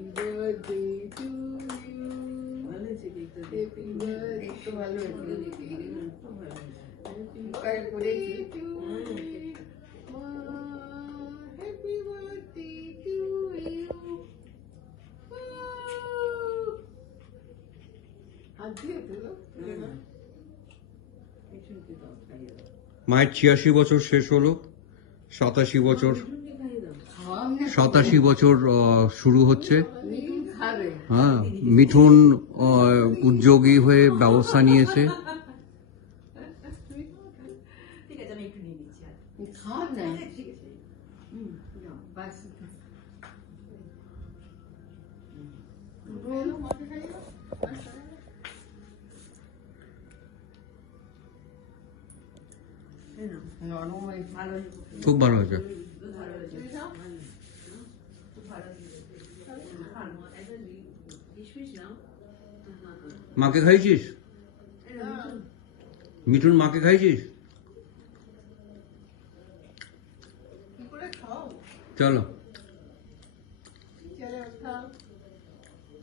Happy birthday to you. Happy birthday একটু ভালো হয়েছে। Happy birthday to you. Ma, happy birthday to you. হাত দিয়ে দিলো মায়ের ৮৬ বছর শেষ হলো, ৮৭ বছর ৮৭ বছর শুরু হচ্ছে। খাবে হ্যাঁ, মিঠুন উদ্যোগী হয়ে ব্যবস্থা নিয়েছে। ঠিক আছে, আমি একটু নিয়ে নিচ্ছি। খাওয়া না ঠিক আছে। বাস বলো মাকে খাইও নরম হয়ে ভালো হয়েছে, খুব ভালো হয়েছে। ভালো হয়েছে। খুব ভালো হয়েছে। মাকে খাইছিস? মিঠুন মাকে খাইছিস? কি করে খাও চলো। চলে খাও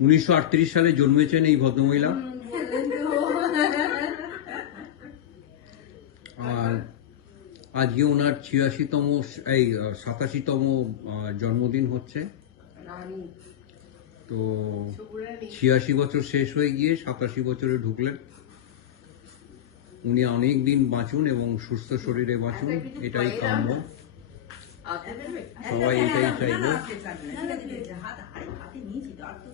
1938 সালে জন্মেছেন এই ভদ্রমহিলা। আর আজকে ওনার ৮৬তম এই ৮৭তম জন্মদিন হচ্ছে। রানী তো শুকুরানি ৮৬ বছর শেষ হয়ে গিয়ে ৮৭ বছরে ঢুকলেন। উনি অনেক দিন বাঁচুন এবং সুস্থ শরীরে বাঁচুন, এটাই কাম্য। সবাই এটাই চাইবো। হাতে নিয়েছি তো, আর তো